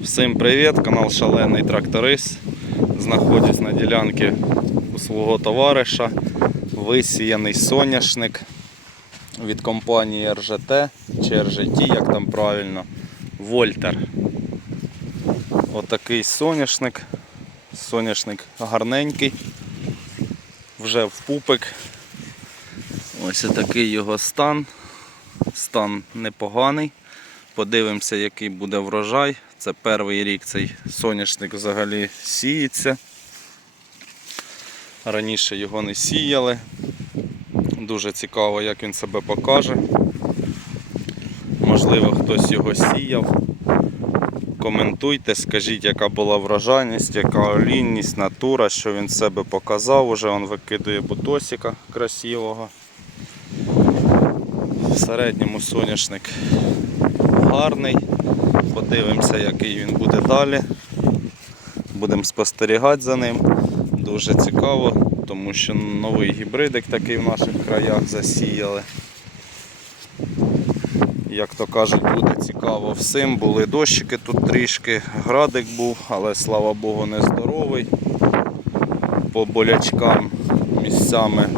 Всім привіт, канал Шалений Тракторист. Знаходжусь на ділянці у свого товариша. Висіяний соняшник від компанії РЖТ чи РЖТ, як там правильно, Вольтер. Отакий соняшник. Соняшник гарненький, вже в пупик. Ось такий його стан. Стан непоганий. Подивимося, який буде врожай. Це перший рік цей соняшник взагалі сіється. Раніше його не сіяли. Дуже цікаво, як він себе покаже. Можливо, хтось його сіяв. Коментуйте, скажіть, яка була врожайність, яка олійність, натура, що він себе показав. Уже він викидує бутосика красивого. В середньому соняшник гарний. Подивимося, який він буде далі. Будемо спостерігати за ним. Дуже цікаво, тому що новий гібридик такий в наших краях засіяли. Як то кажуть, буде цікаво всім. Були дощики тут трішки, градик був, але слава Богу, не здоровий. По болячкам місцями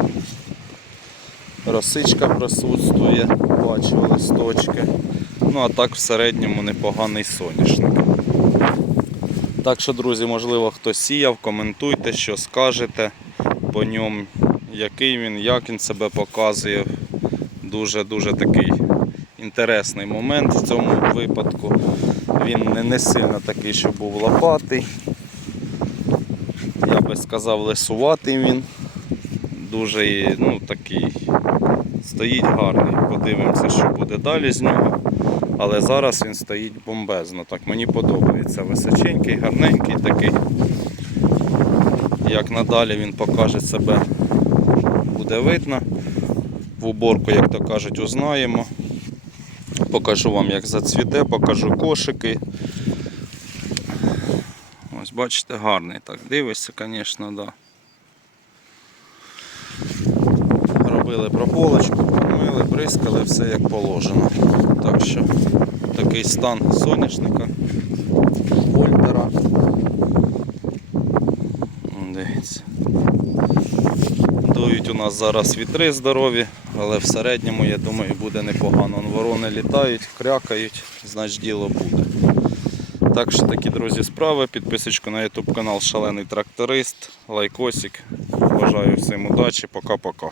росичка присутствує, бачу листочки. Ну а так в середньому непоганий соняшник. Так що, друзі, можливо, хто сіяв, коментуйте, що скажете по ньому, який він, як він себе показує. Дуже-дуже такий інтересний момент в цьому випадку. Він не, не сильно такий, що був лопатий. Я би сказав, лисуватий він. Дуже ну, такий стоїть гарний. Подивимося, що буде далі з нього. Але зараз він стоїть бомбезно. Так мені подобається. Височенький, гарненький такий. Як надалі він покаже себе, буде видно. В уборку, як то кажуть, узнаємо. Покажу вам, як зацвіте, покажу кошики. Ось бачите, гарний так. Дивишся, звісно, да. Робили прополочку, помили, бризкали, все як положено. Так що такий стан соняшника, вольтера. Дивіться. Дують у нас зараз вітри здорові, але в середньому, я думаю, буде непогано. Ворони літають, крякають, значить діло буде. Так що такі, друзі, справи. Підписочку на YouTube канал Шалений Тракторист, лайкосик. Бажаю всім удачі, пока-пока.